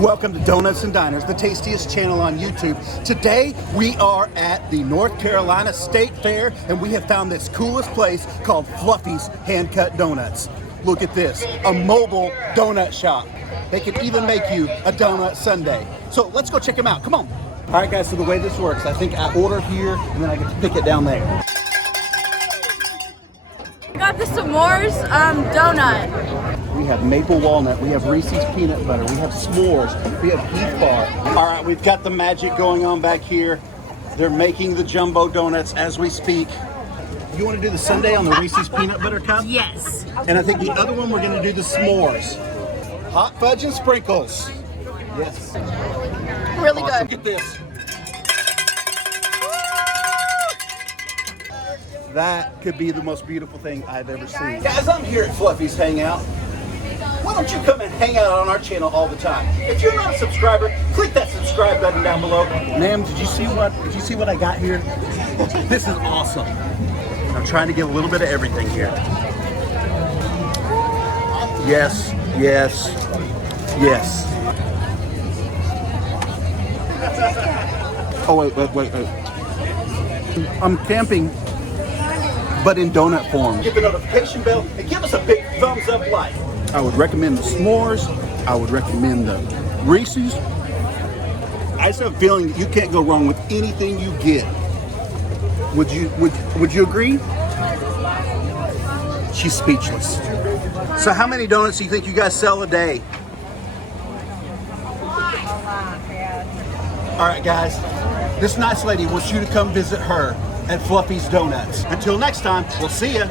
Welcome to Donuts and Diners, the tastiest channel on YouTube. Today we are at the North Carolina State Fair and we have found this coolest place called Fluffy's Hand-Cut Donuts. Look at this, a mobile donut shop. They can even make you a donut sundae. So let's go check them out, come on. All right guys, so the way this works, I think I order here and then I get to pick it down there. I got the s'mores donut. We have maple walnut, we have Reese's peanut butter, we have s'mores, we have Heath bar. All right, we've got the magic going on back here. They're making the jumbo donuts as we speak. You want to do the sundae on the Reese's peanut butter cup? Yes. And I think the other one we're going to do the s'mores. Hot fudge and sprinkles. Yes. Really Awesome. good. Look at this. That could be the most beautiful thing I've ever seen. Guys, I'm here at Fluffy's Hangout. Why don't you come and hang out on our channel all the time? If you're not a subscriber, click that subscribe button down below. Ma'am, did you see what I got here? This is awesome. I'm trying to get a little bit of everything here. Yes, yes, yes. Oh, wait. I'm camping, but in donut form. Hit the notification bell and give us a big thumbs up like. I would recommend the s'mores. I would recommend the Reese's. I just have a feeling that you can't go wrong with anything you get. Would you agree? She's speechless. So how many donuts do you think you guys sell a day? All right, guys. This nice lady wants you to come visit her at Fluffy's Donuts. Until next time, we'll see ya.